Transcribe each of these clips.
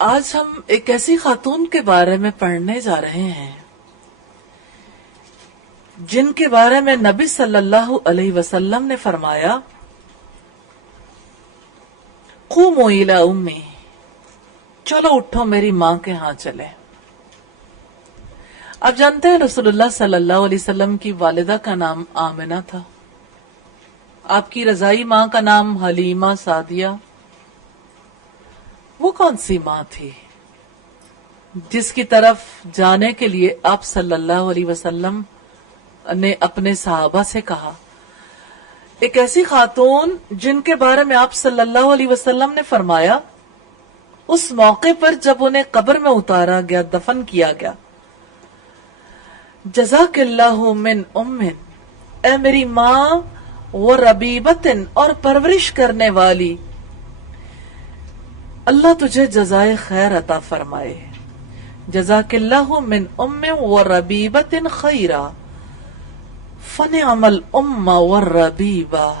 آج ہم ایک ایسی خاتون کے بارے میں پڑھنے جا رہے ہیں جن کے بارے میں نبی صلی اللہ علیہ وسلم نے فرمایا قوموا الی امی، چلو اٹھو میری ماں کے ہاں چلے۔ آپ جانتے ہیں رسول اللہ صلی اللہ علیہ وسلم کی والدہ کا نام آمنہ تھا، آپ کی رضائی ماں کا نام حلیمہ سعدیہ۔ وہ کون سی ماں تھی جس کی طرف جانے کے لیے آپ صلی اللہ علیہ وسلم نے اپنے صحابہ سے کہا؟ ایک ایسی خاتون جن کے بارے میں آپ صلی اللہ علیہ وسلم نے فرمایا اس موقع پر جب انہیں قبر میں اتارا گیا، دفن کیا گیا، جزاک اللہ من امن، اے میری ماں و ربیبتن، اور پرورش کرنے والی، اللہ تجھے جزائے خیر عطا فرمائے۔ جزاک اللہ من ام و ربیبتن خیرا فنعم الام والربیبہ،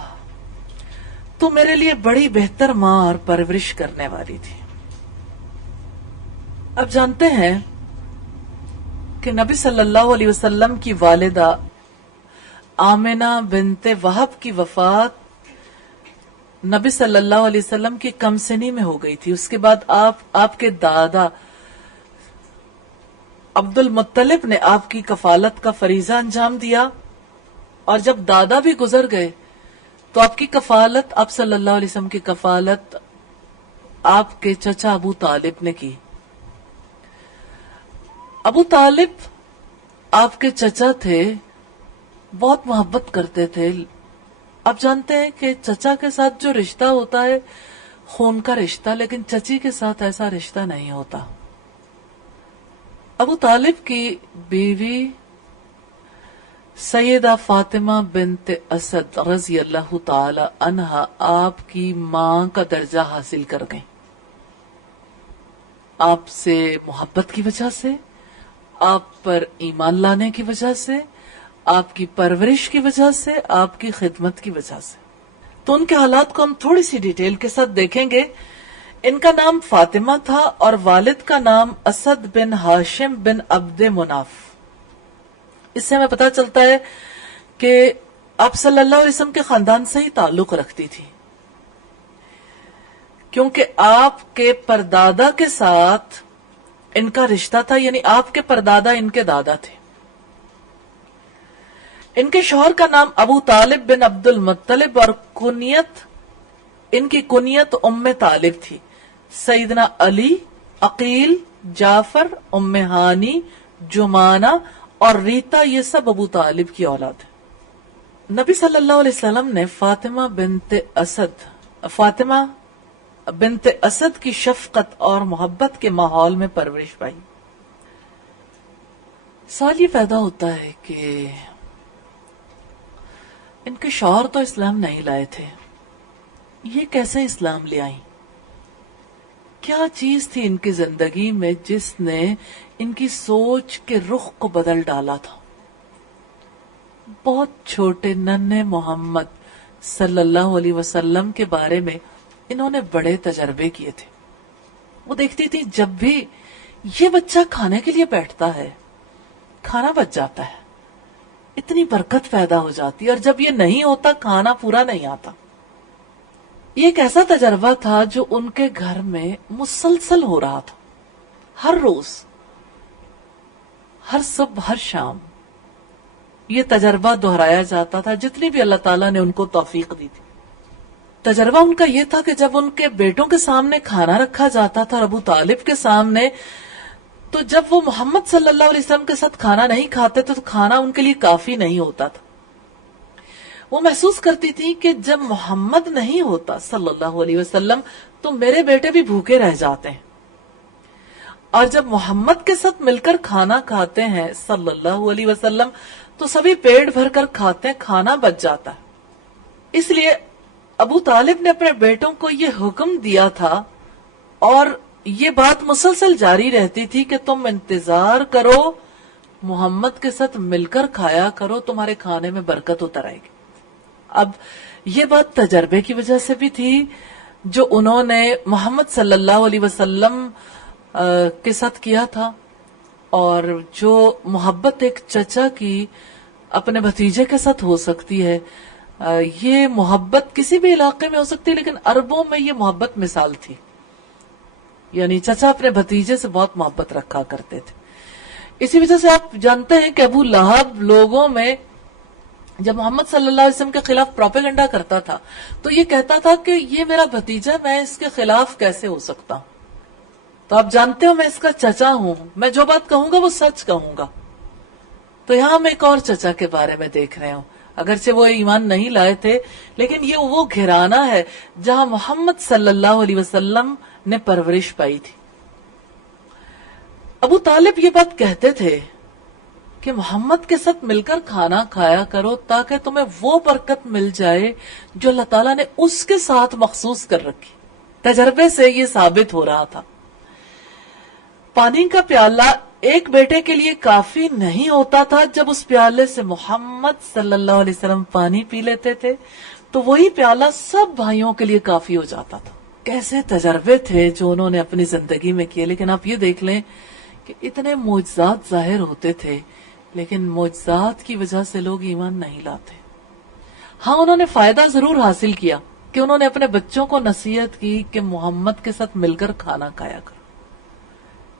تو میرے لیے بڑی بہتر ماں اور پرورش کرنے والی تھی۔ اب جانتے ہیں کہ نبی صلی اللہ علیہ وسلم کی والدہ آمنہ بنت وہب کی وفات نبی صلی اللہ علیہ وسلم کی کم سنی میں ہو گئی تھی۔ اس کے بعد آپ کے دادا عبد المطلب نے آپ کی کفالت کا فریضہ انجام دیا، اور جب دادا بھی گزر گئے تو آپ کی کفالت، آپ صلی اللہ علیہ وسلم کی کفالت آپ کے چچا ابو طالب نے کی۔ ابو طالب آپ کے چچا تھے، بہت محبت کرتے تھے۔ آپ جانتے ہیں کہ چچا کے ساتھ جو رشتہ ہوتا ہے خون کا رشتہ، لیکن چچی کے ساتھ ایسا رشتہ نہیں ہوتا۔ ابو طالب کی بیوی سیدہ فاطمہ بنت اسد رضی اللہ تعالی عنہا آپ کی ماں کا درجہ حاصل کر گئیں۔ آپ سے محبت کی وجہ سے، آپ پر ایمان لانے کی وجہ سے، آپ کی پرورش کی وجہ سے، آپ کی خدمت کی وجہ سے۔ تو ان کے حالات کو ہم تھوڑی سی ڈیٹیل کے ساتھ دیکھیں گے۔ ان کا نام فاطمہ تھا اور والد کا نام اسد بن ہاشم بن عبد مناف۔ اس سے ہمیں پتا چلتا ہے کہ آپ صلی اللہ علیہ وسلم کے خاندان سے ہی تعلق رکھتی تھی، کیونکہ آپ کے پردادا کے ساتھ ان کا رشتہ تھا، یعنی آپ کے پردادا ان کے دادا تھے۔ ان کے شوہر کا نام ابو طالب بن عبد المطلب اور ان کی کنیت ام طالب تھی۔ سیدنا علی، عقیل، جعفر، ام ہانی، جمانہ اور ریتا، یہ سب ابو طالب کی اولاد ہے۔ نبی صلی اللہ علیہ وسلم نے فاطمہ بنت اسد کی شفقت اور محبت کے ماحول میں پرورش پائی۔ سوال یہ پیدا ہوتا ہے کہ ان کے شوہر تو اسلام نہیں لائے تھے، یہ کیسے اسلام لے آئیں؟ کیا چیز تھی ان کی زندگی میں جس نے ان کی سوچ کے رخ کو بدل ڈالا تھا؟ بہت چھوٹے ننھے محمد صلی اللہ علیہ وسلم کے بارے میں انہوں نے بڑے تجربے کیے تھے۔ وہ دیکھتی تھی جب بھی یہ بچہ کھانے کے لیے بیٹھتا ہے کھانا بچ جاتا ہے، اتنی برکت پیدا ہو جاتی، اور جب یہ نہیں ہوتا کھانا پورا نہیں آتا۔ یہ ایک ایسا تجربہ تھا جو ان کے گھر میں مسلسل ہو رہا تھا، ہر روز، ہر صبح، ہر شام یہ تجربہ دہرایا جاتا تھا، جتنی بھی اللہ تعالیٰ نے ان کو توفیق دی تھی۔ تجربہ ان کا یہ تھا کہ جب ان کے بیٹوں کے سامنے کھانا رکھا جاتا تھا، ابو طالب کے سامنے، تو جب وہ محمد صلی اللہ علیہ وسلم کے ساتھ کھانا نہیں کھاتے تو کھانا ان کے لیے کافی نہیں ہوتا تھا۔ وہ محسوس کرتی تھی کہ جب محمد نہیں ہوتا صلی اللہ علیہ وسلم تو میرے بیٹے بھی بھوکے رہ جاتے ہیں، اور جب محمد کے ساتھ مل کر کھانا کھاتے ہیں صلی اللہ علیہ وسلم تو سبھی پیٹ بھر کر کھاتے ہیں، کھانا بچ جاتا ہے۔ اس لیے ابو طالب نے اپنے بیٹوں کو یہ حکم دیا تھا، اور یہ بات مسلسل جاری رہتی تھی کہ تم انتظار کرو، محمد کے ساتھ مل کر کھایا کرو، تمہارے کھانے میں برکت اتر آئے گی۔ اب یہ بات تجربے کی وجہ سے بھی تھی جو انہوں نے محمد صلی اللہ علیہ وسلم کے ساتھ کیا تھا، اور جو محبت ایک چچا کی اپنے بھتیجے کے ساتھ ہو سکتی ہے، یہ محبت کسی بھی علاقے میں ہو سکتی ہے، لیکن عربوں میں یہ محبت مثال تھی. یعنی چچا اپنے بھتیجے سے بہت محبت رکھا کرتے تھے. اسی وجہ سے آپ جانتے ہیں کہ ابو لہب لوگوں میں جب محمد صلی اللہ علیہ وسلم کے خلاف پروپیگنڈا کرتا تھا تو یہ کہتا تھا کہ یہ میرا بھتیجا، میں اس کے خلاف کیسے ہو سکتا ہوں. تو آپ جانتے ہو میں اس کا چچا ہوں، میں جو بات کہوں گا وہ سچ کہوں گا. تو یہاں ہم ایک اور چچا کے بارے میں دیکھ رہے ہوں، اگرچہ وہ ایمان نہیں لائے تھے، لیکن یہ وہ گھرانہ ہے جہاں محمد صلی اللہ علیہ وسلم نے پرورش پائی تھی. ابو طالب یہ بات کہتے تھے کہ محمد کے ساتھ مل کر کھانا کھایا کرو تاکہ تمہیں وہ برکت مل جائے جو اللہ تعالیٰ نے اس کے ساتھ مخصوص کر رکھی. تجربے سے یہ ثابت ہو رہا تھا. پانی کا پیالہ ایک بیٹے کے لیے کافی نہیں ہوتا تھا. جب اس پیالے سے محمد صلی اللہ علیہ وسلم پانی پی لیتے تھے تو وہی پیالہ سب بھائیوں کے لیے کافی ہو جاتا تھا. کیسے تجربے تھے جو انہوں نے اپنی زندگی میں کیے. لیکن آپ یہ دیکھ لیں کہ اتنے معجزات ظاہر ہوتے تھے، لیکن معجزات کی وجہ سے لوگ ایمان نہیں لاتے. ہاں، انہوں نے فائدہ ضرور حاصل کیا کہ انہوں نے اپنے بچوں کو نصیحت کی کہ محمد کے ساتھ مل کر کھانا کھایا کرو.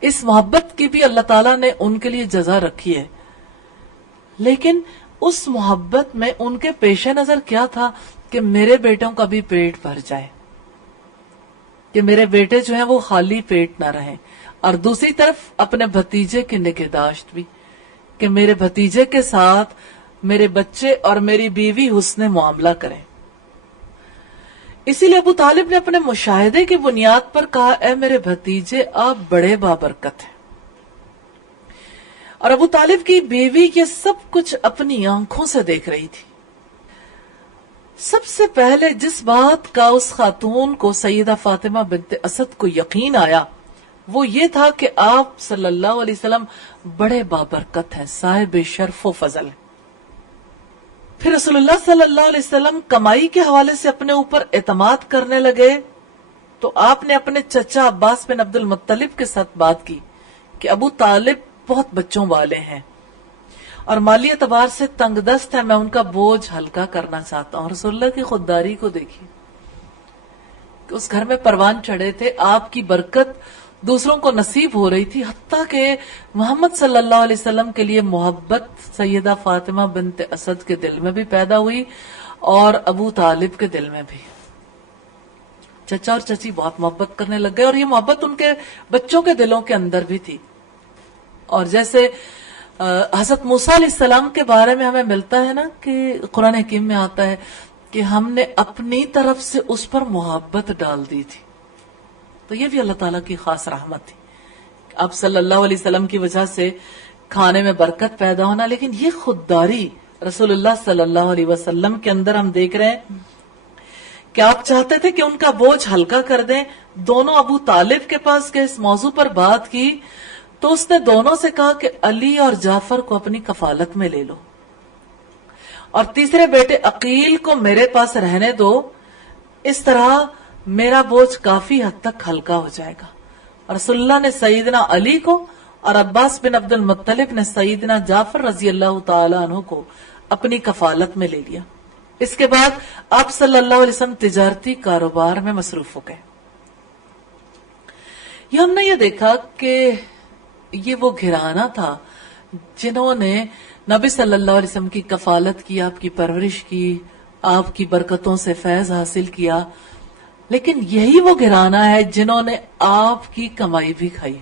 اس محبت کی بھی اللہ تعالیٰ نے ان کے لیے جزا رکھی ہے. لیکن اس محبت میں ان کے پیش نظر کیا تھا کہ میرے بیٹوں کا بھی پیٹ بھر جائے، کہ میرے بیٹے جو ہیں وہ خالی پیٹ نہ رہیں، اور دوسری طرف اپنے بھتیجے کی نگہداشت بھی، کہ میرے بھتیجے کے ساتھ میرے بچے اور میری بیوی حسن معاملہ کریں. اسی لیے ابو طالب نے اپنے مشاہدے کی بنیاد پر کہا، اے میرے بھتیجے آپ بڑے بابرکت ہیں. اور ابو طالب کی بیوی یہ سب کچھ اپنی آنکھوں سے دیکھ رہی تھی. سب سے پہلے جس بات کا اس خاتون کو سیدہ فاطمہ بنت اسد کو یقین آیا وہ یہ تھا کہ آپ صلی اللہ علیہ وسلم بڑے بابرکت ہیں، صاحب شرف و فضل ہیں. پھر رسول اللہ صلی اللہ علیہ وسلم کمائی کے حوالے سے اپنے اوپر اعتماد کرنے لگے تو آپ نے اپنے چچا عباس بن عبد المطلب کے ساتھ بات کی کہ ابو طالب بہت بچوں والے ہیں اور مالی اعتبار سے تنگ دست ہے، میں ان کا بوجھ ہلکا کرنا چاہتا ہوں. رسول اللہ کی خودداری کو دیکھیے کہ اس گھر میں پروان چڑھے تھے، آپ کی برکت دوسروں کو نصیب ہو رہی تھی، حتیٰ کہ محمد صلی اللہ علیہ وسلم کے لیے محبت سیدہ فاطمہ بنت اسد کے دل میں بھی پیدا ہوئی اور ابو طالب کے دل میں بھی. چچا اور چچی بہت محبت کرنے لگ گئے اور یہ محبت ان کے بچوں کے دلوں کے اندر بھی تھی. اور جیسے حضرت موسیٰ علیہ السلام کے بارے میں ہمیں ملتا ہے نا کہ قرآن حکیم میں آتا ہے کہ ہم نے اپنی طرف سے اس پر محبت ڈال دی تھی. تو یہ بھی اللہ تعالیٰ کی خاص رحمت تھی. اب صلی اللہ علیہ وسلم کی وجہ سے کھانے میں برکت پیدا ہونا، لیکن یہ خودداری رسول اللہ صلی اللہ علیہ وسلم کے اندر ہم دیکھ رہے ہیں کہ آپ چاہتے تھے کہ ان کا بوجھ ہلکا کر دیں. دونوں ابو طالب کے پاس کے اس موضوع پر بات کی تو اس نے دونوں سے کہا کہ علی اور جعفر کو اپنی کفالت میں لے لو اور تیسرے بیٹے عقیل کو میرے پاس رہنے دو، اس طرح میرا بوجھ کافی حد تک ہلکا ہو جائے گا. رسول اللہ نے سیدنا علی کو اور عباس بن عبد المطلب نے سیدنا جعفر رضی اللہ تعالی عنہ کو اپنی کفالت میں لے لیا. اس کے بعد آپ صلی اللہ علیہ وسلم تجارتی کاروبار میں مصروف ہو گئے. یہ ہم نے یہ دیکھا کہ یہ وہ گھرانہ تھا جنہوں نے نبی صلی اللہ علیہ وسلم کی کفالت کی، آپ کی پرورش کی، آپ کی برکتوں سے فیض حاصل کیا. لیکن یہی وہ گھرانہ ہے جنہوں نے آپ کی کمائی بھی کھائی.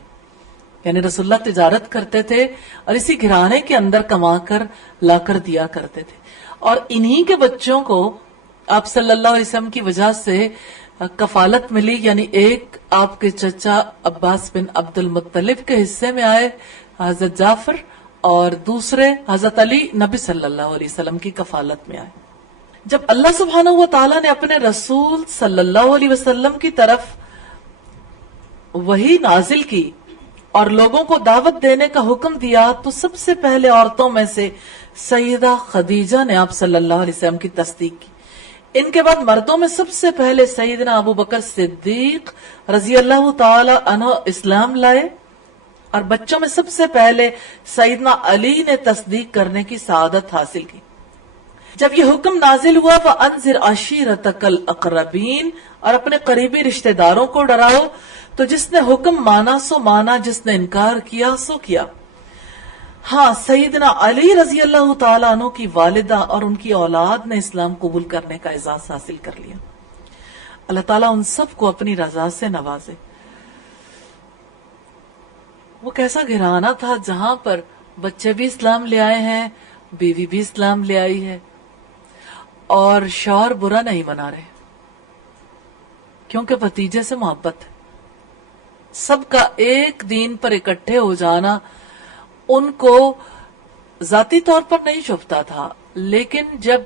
یعنی رسول اللہ تجارت کرتے تھے اور اسی گھرانے کے اندر کما کر لا کر دیا کرتے تھے، اور انہی کے بچوں کو آپ صلی اللہ علیہ وسلم کی وجہ سے کفالت ملی. یعنی ایک آپ کے چچا عباس بن عبد المطلب کے حصے میں آئے حضرت جعفر، اور دوسرے حضرت علی نبی صلی اللہ علیہ وسلم کی کفالت میں آئے. جب اللہ سبحانہ و تعالیٰ نے اپنے رسول صلی اللہ علیہ وسلم کی طرف وحی نازل کی اور لوگوں کو دعوت دینے کا حکم دیا تو سب سے پہلے عورتوں میں سے سیدہ خدیجہ نے آپ صلی اللہ علیہ وسلم کی تصدیق کی. ان کے بعد مردوں میں سب سے پہلے سیدنا ابو بکر صدیق رضی اللہ تعالی عنہ اسلام لائے، اور بچوں میں سب سے پہلے سیدنا علی نے تصدیق کرنے کی سعادت حاصل کی۔ جب یہ حکم نازل ہوا وَأَنذِرْ عَشِيرَتَكَ الْأَقْرَبِينَ، اور اپنے قریبی رشتہ داروں کو ڈراؤ، تو جس نے حکم مانا سو مانا، جس نے انکار کیا سو کیا۔ ہاں، سیدنا علی رضی اللہ تعالیٰ عنہ کی والدہ اور ان کی اولاد نے اسلام قبول کرنے کا اعزاز حاصل کر لیا۔ اللہ تعالیٰ ان سب کو اپنی رضا سے نوازے۔ وہ کیسا گھرانہ تھا جہاں پر بچے بھی اسلام لے آئے ہیں، بیوی بھی اسلام لے آئی ہے، اور شوہر برا نہیں منا رہے، کیونکہ بھتیجے سے محبت ہے۔ سب کا ایک دین پر اکٹھے ہو جانا ان کو ذاتی طور پر نہیں چھپتا تھا، لیکن جب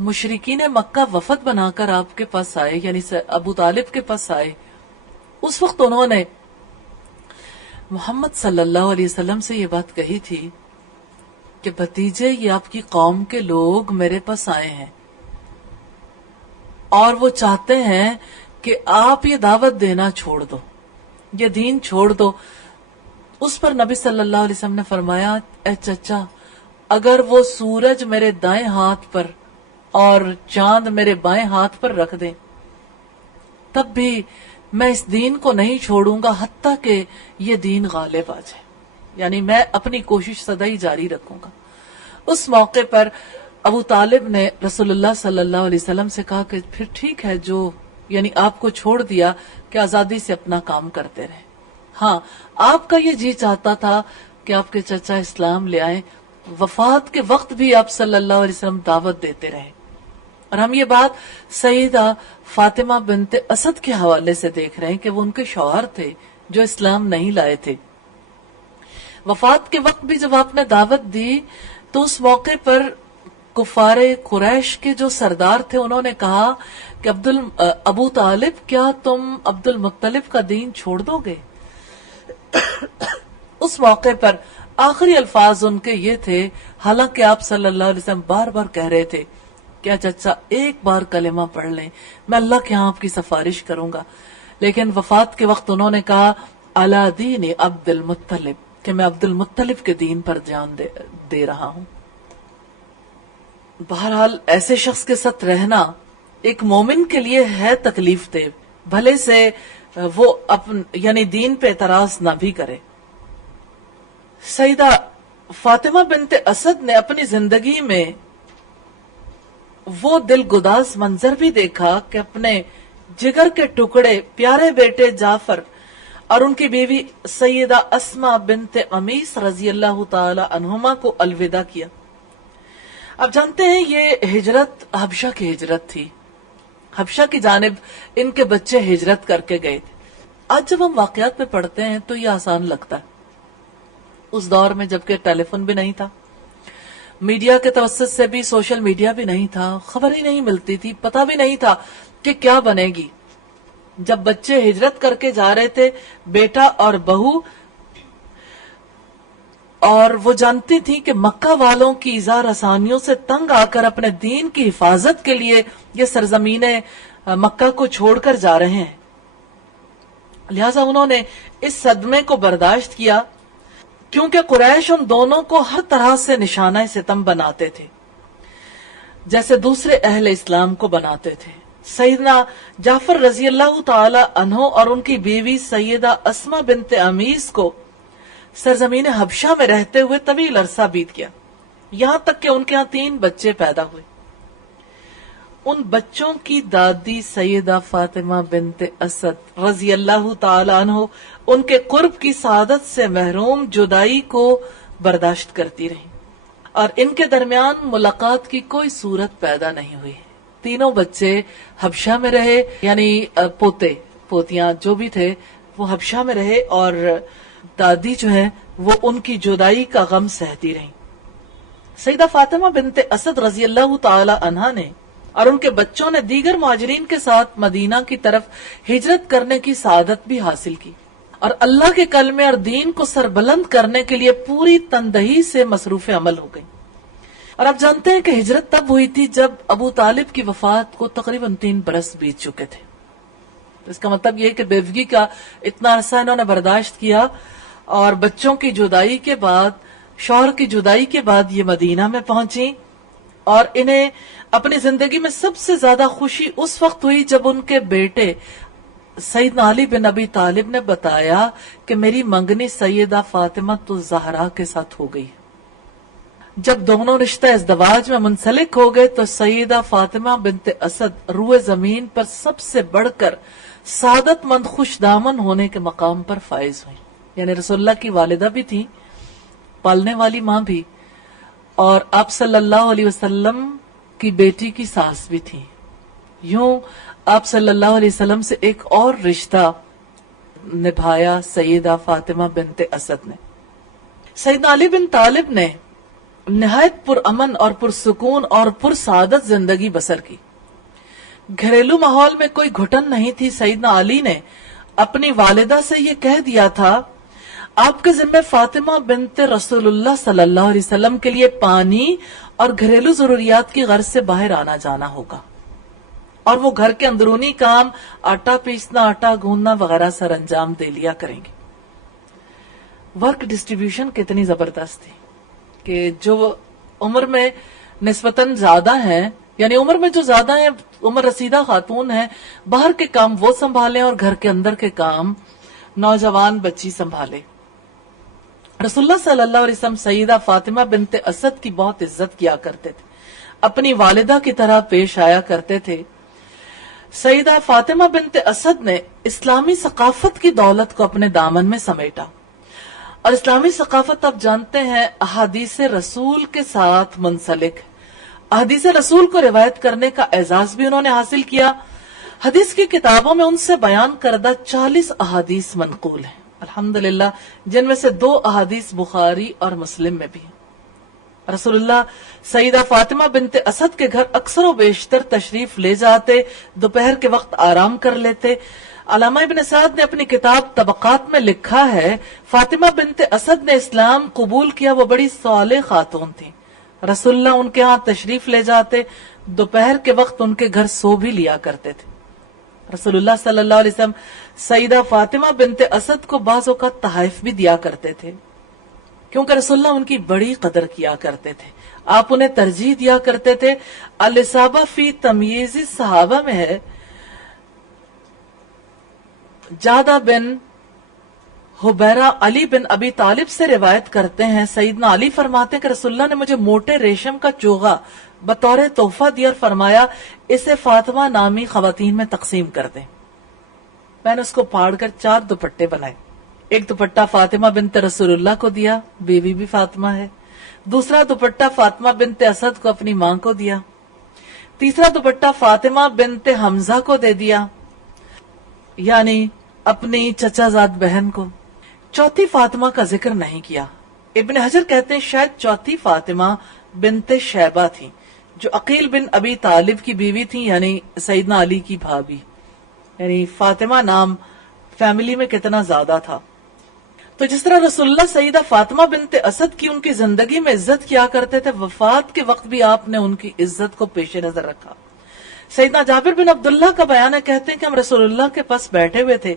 مشرکین مکہ وفد بنا کر آپ کے پاس آئے، یعنی ابو طالب کے پاس آئے، اس وقت انہوں نے محمد صلی اللہ علیہ وسلم سے یہ بات کہی تھی کہ بھتیجے، یہ آپ کی قوم کے لوگ میرے پاس آئے ہیں اور وہ چاہتے ہیں کہ آپ یہ دعوت دینا چھوڑ دو، یہ دین چھوڑ دو۔ اس پر نبی صلی اللہ علیہ وسلم نے فرمایا، اے چچا، اگر وہ سورج میرے دائیں ہاتھ پر اور چاند میرے بائیں ہاتھ پر رکھ دیں تب بھی میں اس دین کو نہیں چھوڑوں گا حتیٰ کہ یہ دین غالب آ جائے، یعنی میں اپنی کوشش سدائی جاری رکھوں گا۔ اس موقع پر ابو طالب نے رسول اللہ صلی اللہ علیہ وسلم سے کہا کہ پھر ٹھیک ہے، جو یعنی آپ کو چھوڑ دیا کہ آزادی سے اپنا کام کرتے رہے۔ ہاں، آپ کا یہ جی چاہتا تھا کہ آپ کے چچا اسلام لے آئیں، وفات کے وقت بھی آپ صلی اللہ علیہ وسلم دعوت دیتے رہے۔ اور ہم یہ بات سیدہ فاطمہ بنت اسد کے حوالے سے دیکھ رہے ہیں کہ وہ ان کے شوہر تھے جو اسلام نہیں لائے تھے۔ وفات کے وقت بھی جب آپ نے دعوت دی تو اس موقع پر کفار قریش کے جو سردار تھے انہوں نے کہا کہ ابو طالب، کیا تم عبد المطلب کا دین چھوڑ دو گے؟ اس موقع پر آخری الفاظ ان کے یہ تھے، حالانکہ آپ صلی اللہ علیہ وسلم بار بار کہہ رہے تھے کیا چچا ایک بار کلمہ پڑھ لیں، میں اللہ کے ہاں آپ کی سفارش کروں گا، لیکن وفات کے وقت انہوں نے کہا علی دین عبد المطلب، کہ میں عبد المطلب کے دین پر جان دے رہا ہوں۔ بہرحال ایسے شخص کے ساتھ رہنا ایک مومن کے لیے ہے تکلیف دہ، بھلے سے وہ یعنی دین پہ اعتراض نہ بھی کرے۔ سیدہ فاطمہ بنت اسد نے اپنی زندگی میں وہ دل گداز منظر بھی دیکھا کہ اپنے جگر کے ٹکڑے پیارے بیٹے جعفر اور ان کی بیوی سیدہ اسماء بنت عمیس رضی اللہ تعالی عنہما کو الوداع کیا۔ اب جانتے ہیں یہ ہجرت حبشہ کی ہجرت تھی، حبشہ کی جانب ان کے بچے ہجرت کر کے گئے تھے۔ آج جب ہم واقعات پہ پڑھتے ہیں تو یہ آسان لگتا ہے، اس دور میں جبکہ ٹیلی فون بھی نہیں تھا، میڈیا کے توسط سے بھی سوشل میڈیا بھی نہیں تھا، خبر ہی نہیں ملتی تھی، پتہ بھی نہیں تھا کہ کیا بنے گی۔ جب بچے ہجرت کر کے جا رہے تھے، بیٹا اور بہو، اور وہ جانتی تھی کہ مکہ والوں کی ایذا رسانیوں سے تنگ آ کر اپنے دین کی حفاظت کے لیے یہ سرزمین مکہ کو چھوڑ کر جا رہے ہیں، لہٰذا انہوں نے اس صدمے کو برداشت کیا، کیونکہ قریش ان دونوں کو ہر طرح سے نشانہ ستم بناتے تھے جیسے دوسرے اہل اسلام کو بناتے تھے۔ سیدنا جعفر رضی اللہ تعالی عنہ اور ان کی بیوی سیدہ اسماء بنت عمیس کو سرزمین حبشہ میں رہتے ہوئے طویل عرصہ بیت گیا، یہاں تک کہ ان کے ہاں 3 بچے پیدا ہوئے۔ ان بچوں کی دادی سیدہ فاطمہ بنت اسد رضی اللہ تعالی عنہ ان کے قرب کی سعادت سے محروم جدائی کو برداشت کرتی رہی، اور ان کے درمیان ملاقات کی کوئی صورت پیدا نہیں ہوئی۔ تینوں بچے حبشہ میں رہے، یعنی پوتے پوتیاں جو بھی تھے وہ حبشہ میں رہے، اور دادی جو ہے وہ ان کی جدائی کا غم سہتی رہی۔ سیدہ فاطمہ بنت اسد رضی اللہ تعالی عنہا نے اور ان کے بچوں نے دیگر مہاجرین کے ساتھ مدینہ کی طرف ہجرت کرنے کی سعادت بھی حاصل کی، اور اللہ کے کلمے اور دین کو سربلند کرنے کے لیے پوری تندہی سے مصروف عمل ہو گئی۔ اور آپ جانتے ہیں کہ ہجرت تب ہوئی تھی جب ابو طالب کی وفات کو تقریباً 3 برس بیت چکے تھے. تو اس کا مطلب یہ کہ بیوگی کا اتنا عرصہ انہوں نے برداشت کیا، اور بچوں کی جدائی کے بعد، شوہر کی جدائی کے بعد یہ مدینہ میں پہنچی. اور انہیں اپنی زندگی میں سب سے زیادہ خوشی اس وقت ہوئی جب ان کے بیٹے سیدنا علی بن ابی طالب نے بتایا کہ میری منگنی سیدہ فاطمہ الزہرا کے ساتھ ہو گئی. جب دونوں رشتہ ازدواج میں منسلک ہو گئے تو سیدہ فاطمہ بنت اسد روئے زمین پر سب سے بڑھ کر سعادت مند خوش دامن ہونے کے مقام پر فائز ہوئی. یعنی رسول اللہ کی والدہ بھی تھی، پالنے والی ماں بھی، اور آپ صلی اللہ علیہ وسلم کی بیٹی کی ساس بھی تھی. یوں آپ صلی اللہ علیہ وسلم سے ایک اور رشتہ نبھایا سیدہ فاطمہ بنت اسد نے. سیدنا علی بن طالب نے نہایت پرامن اور پرسکون اور پرسعادت زندگی بسر کی. گھریلو ماحول میں کوئی گھٹن نہیں تھی. سیدنا علی نے اپنی والدہ سے یہ کہہ دیا تھا آپ کے ذمہ فاطمہ بنت رسول اللہ صلی اللہ علیہ وسلم کے لیے پانی اور گھریلو ضروریات کی غرض سے باہر آنا جانا ہوگا، اور وہ گھر کے اندرونی کام آٹا پیسنا، آٹا گوندنا وغیرہ سر انجام دے لیا کریں گے. ورک ڈسٹریبیوشن کتنی زبردست تھی کہ جو عمر میں نسبتاً زیادہ ہیں، یعنی عمر میں جو زیادہ ہیں، عمر رسیدہ خاتون ہیں، باہر کے کام وہ سنبھالیں اور گھر کے اندر کے کام نوجوان بچی سنبھالے. رسول اللہ صلی اللہ علیہ وسلم سیدہ فاطمہ بنت اسد کی بہت عزت کیا کرتے تھے، اپنی والدہ کی طرح پیش آیا کرتے تھے. سیدہ فاطمہ بنت اسد نے اسلامی ثقافت کی دولت کو اپنے دامن میں سمیٹا، اور اسلامی ثقافت آپ جانتے ہیں احادیث رسول کے ساتھ منسلک. احادیث رسول کو روایت کرنے کا اعزاز بھی انہوں نے حاصل کیا. حدیث کی کتابوں میں ان سے بیان کردہ 40 احادیث منقول ہیں الحمدللہ، جن میں سے 2 احادیث بخاری اور مسلم میں بھی. رسول اللہ سیدہ فاطمہ بنت اسد کے گھر اکثر و بیشتر تشریف لے جاتے، دوپہر کے وقت آرام کر لیتے. علامہ ابن سعد نے اپنی کتاب طبقات میں لکھا ہے فاطمہ بنت اسد نے اسلام قبول کیا، وہ بڑی صالح خاتون تھی. رسول اللہ ان کے ہاں تشریف لے جاتے، دوپہر کے وقت ان کے گھر سو بھی لیا کرتے تھے. رسول اللہ صلی اللہ علیہ وسلم سیدہ فاطمہ بنت اسد کو بعض اوقات تحائف بھی دیا کرتے تھے، کیونکہ رسول اللہ ان کی بڑی قدر کیا کرتے تھے. آپ انہیں ترجیح دیا کرتے تھے. الاصابہ فی تمییز صحابہ میں ہے، جادہ بن حبیرہ علی بن ابی طالب سے روایت کرتے ہیں، سیدنا علی فرماتے ہیں کہ رسول اللہ نے مجھے موٹے ریشم کا چوغا بطور تحفہ دیا اور فرمایا اسے فاطمہ نامی خواتین میں تقسیم کر دیں. میں نے اس کو پھاڑ کر 4 دوپٹے بنائے. ایک دوپٹہ فاطمہ بنت رسول اللہ کو دیا، بیوی بھی فاطمہ ہے. دوسرا دوپٹہ فاطمہ بنت اسد کو اپنی ماں کو دیا. تیسرا دوپٹہ فاطمہ بنت حمزہ کو دے دیا، یعنی اپنی چچا زاد بہن کو. چوتھی فاطمہ کا ذکر نہیں کیا. ابن حجر کہتے ہیں شاید چوتھی فاطمہ بنت شیبہ تھی، جو عقیل بن ابی طالب کی بیوی تھی، یعنی سیدنا علی کی بھابی. یعنی فاطمہ نام فیملی میں کتنا زیادہ تھا. تو جس طرح رسول اللہ سیدہ فاطمہ بنت اسد کی ان کی زندگی میں عزت کیا کرتے تھے، وفات کے وقت بھی آپ نے ان کی عزت کو پیش نظر رکھا. سیدنا جابر بن عبداللہ کا بیان ہے، کہتے ہیں کہ ہم رسول اللہ کے پاس بیٹھے ہوئے تھے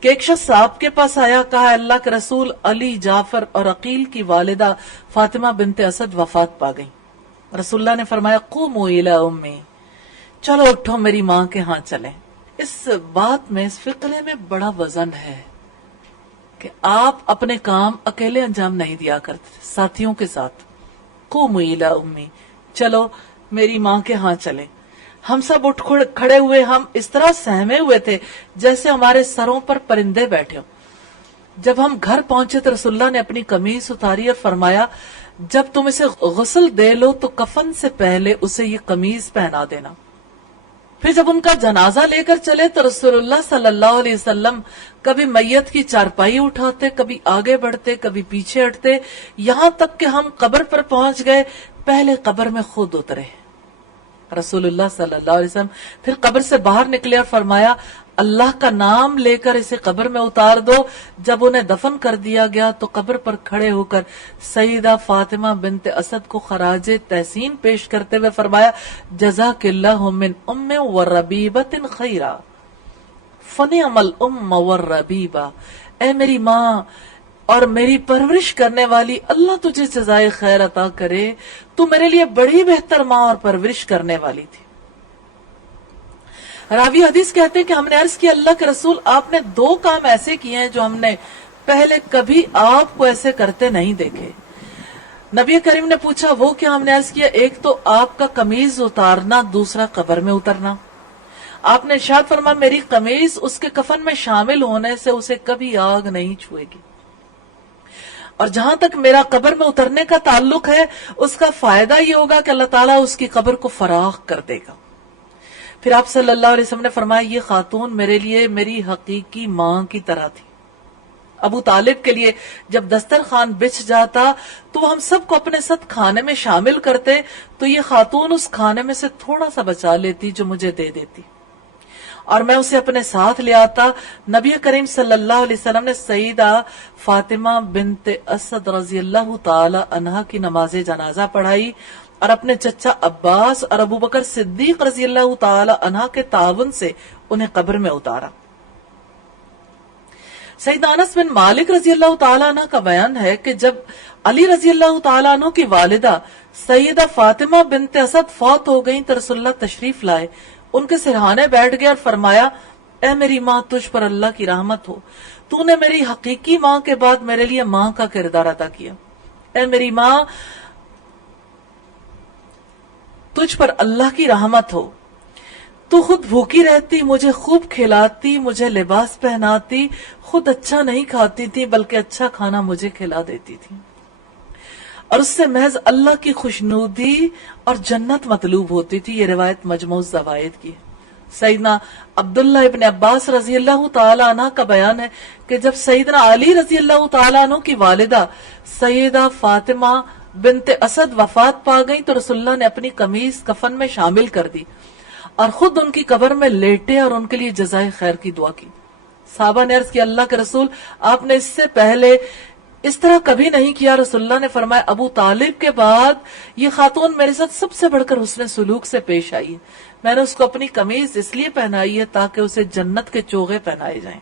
کہ ایک شخص آپ کے پاس آیا، کہا اللہ کے رسول علی، جعفر اور عقیل کی والدہ فاطمہ بنت اسد وفات پا گئی. رسول اللہ نے فرمایا قوموا الی امی، چلو اٹھو میری ماں کے ہاں چلیں. اس بات میں، اس فقرے میں بڑا وزن ہے کہ آپ اپنے کام اکیلے انجام نہیں دیا کرتے، ساتھیوں کے ساتھ. قوموا الی امی، چلو میری ماں کے ہاں چلیں. ہم سب اٹھ کھڑے ہوئے، ہم اس طرح سہمے ہوئے تھے جیسے ہمارے سروں پر پرندے بیٹھے ہوں. جب ہم گھر پہنچے تو رسول اللہ نے اپنی قمیص اتاری اور فرمایا جب تم اسے غسل دے لو تو کفن سے پہلے اسے یہ قمیص پہنا دینا. پھر جب ان کا جنازہ لے کر چلے تو رسول اللہ صلی اللہ علیہ وسلم کبھی میت کی چارپائی اٹھاتے، کبھی آگے بڑھتے، کبھی پیچھے ہٹتے، یہاں تک کہ ہم قبر پر پہنچ گئے. پہلے قبر میں خود اترے، رسول اللہ صلی اللہ علیہ وسلم پھر قبر سے باہر نکلے اور فرمایا اللہ کا نام لے کر اسے قبر میں اتار دو. جب انہیں دفن کر دیا گیا تو قبر پر کھڑے ہو کر سیدہ فاطمہ بنت اسد کو خراج تحسین پیش کرتے ہوئے فرمایا جزاک اللہ من ام وربیبۃ خیرا فنعم الام والربیبہ. اے میری ماں اور میری پرورش کرنے والی، اللہ تجھے جزائے خیر عطا کرے، تو میرے لیے بڑی بہتر ماں اور پرورش کرنے والی تھی. راوی حدیث کہتے ہیں کہ ہم نے عرض کیا اللہ کے رسول آپ نے 2 کام ایسے کیے ہیں جو ہم نے پہلے کبھی آپ کو ایسے کرتے نہیں دیکھے. نبی کریم نے پوچھا وہ کیا؟ ہم نے عرض کیا ایک تو آپ کا قمیض اتارنا، دوسرا قبر میں اترنا. آپ نے ارشاد فرمایا میری قمیض اس کے کفن میں شامل ہونے سے اسے کبھی آگ نہیں چھوئے گی، اور جہاں تک میرا قبر میں اترنے کا تعلق ہے اس کا فائدہ یہ ہوگا کہ اللہ تعالیٰ اس کی قبر کو فراخ کر دے گا. پھر آپ صلی اللہ علیہ وسلم نے فرمایا یہ خاتون میرے لیے میری حقیقی ماں کی طرح تھی. ابو طالب کے لیے جب دسترخوان بچھ جاتا تو ہم سب کو اپنے ساتھ کھانے میں شامل کرتے، تو یہ خاتون اس کھانے میں سے تھوڑا سا بچا لیتی جو مجھے دے دیتی اور میں اسے اپنے ساتھ لے آتا. نبی کریم صلی اللہ علیہ وسلم نے سیدہ فاطمہ بنت اسد رضی اللہ تعالی عنہا کی نماز جنازہ پڑھائی اور اپنے چچا عباس اور ابو بکر صدیق رضی اللہ تعالی عنہ کے تعاون سے انہیں قبر میں اتارا. سیدنا انس بن مالک رضی اللہ تعالی عنہ کا بیان ہے کہ جب علی رضی اللہ تعالی عنہ کی والدہ سیدہ فاطمہ بنت اسد فوت ہو گئیں تو رسول اللہ تشریف لائے، ان کے سرہانے بیٹھ گئے اور فرمایا اے میری ماں تجھ پر اللہ کی رحمت ہو، تو نے میری حقیقی ماں کے بعد میرے لیے ماں کا کردار ادا کیا. اے میری ماں تجھ پر اللہ کی رحمت ہو، تو خود بھوکی رہتی، مجھے خوب کھلاتی، مجھے لباس پہناتی، خود اچھا نہیں کھاتی تھی بلکہ اچھا کھانا مجھے کھلا دیتی تھی، اور اس سے محض اللہ کی خوشنودی اور جنت مطلوب ہوتی تھی. یہ روایت مجموع الزوائد کی ہے. سیدنا عبداللہ ابن عباس رضی اللہ تعالی عنہ کا بیان ہے کہ جب سیدنا علی رضی اللہ تعالی عنہ کی والدہ سیدہ فاطمہ بنت اسد وفات پا گئی تو رسول اللہ نے اپنی قمیض کفن میں شامل کر دی اور خود ان کی قبر میں لیٹے اور ان کے لیے جزائے خیر کی دعا کی. صحابہ نے عرض کیا اللہ کے رسول آپ نے اس سے پہلے اس طرح کبھی نہیں کیا. رسول اللہ نے فرمایا ابو طالب کے بعد یہ خاتون میرے ساتھ سب سے بڑھ کر حسن سلوک سے پیش آئی ہے. میں نے اس کو اپنی قمیض اس لیے پہنائی ہے تاکہ اسے جنت کے چوغے پہنائے جائیں،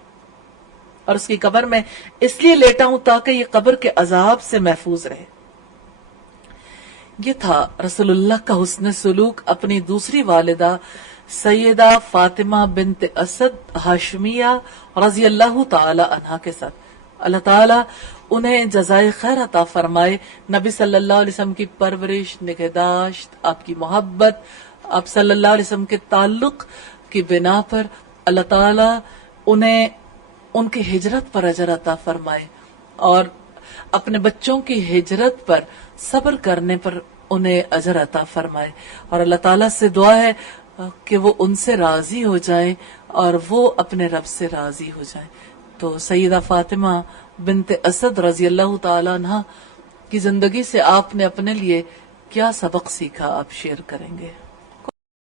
اور اس کی قبر میں اس لیے لیٹا ہوں تاکہ یہ قبر کے عذاب سے محفوظ رہے. یہ تھا رسول اللہ کا حسن سلوک اپنی دوسری والدہ سیدہ فاطمہ بنت اسد ہاشمیہ رضی اللہ تعالی عنہا کے ساتھ. اللہ تعالیٰ انہیں جزائے خیر عطا فرمائے. نبی صلی اللہ علیہ وسلم کی پرورش، نگہداشت، آپ کی محبت، آپ صلی اللہ علیہ وسلم کے تعلق کی بنا پر اللہ تعالیٰ انہیں ان کی ہجرت پر اجر عطا فرمائے اور اپنے بچوں کی ہجرت پر صبر کرنے پر انہیں اجر عطا فرمائے. اور اللہ تعالیٰ سے دعا ہے کہ وہ ان سے راضی ہو جائیں اور وہ اپنے رب سے راضی ہو جائیں. تو سیدہ فاطمہ بنت اسد رضی اللہ تعالیٰ عنہ کی زندگی سے آپ نے اپنے لیے کیا سبق سیکھا آپ شیئر کریں گے؟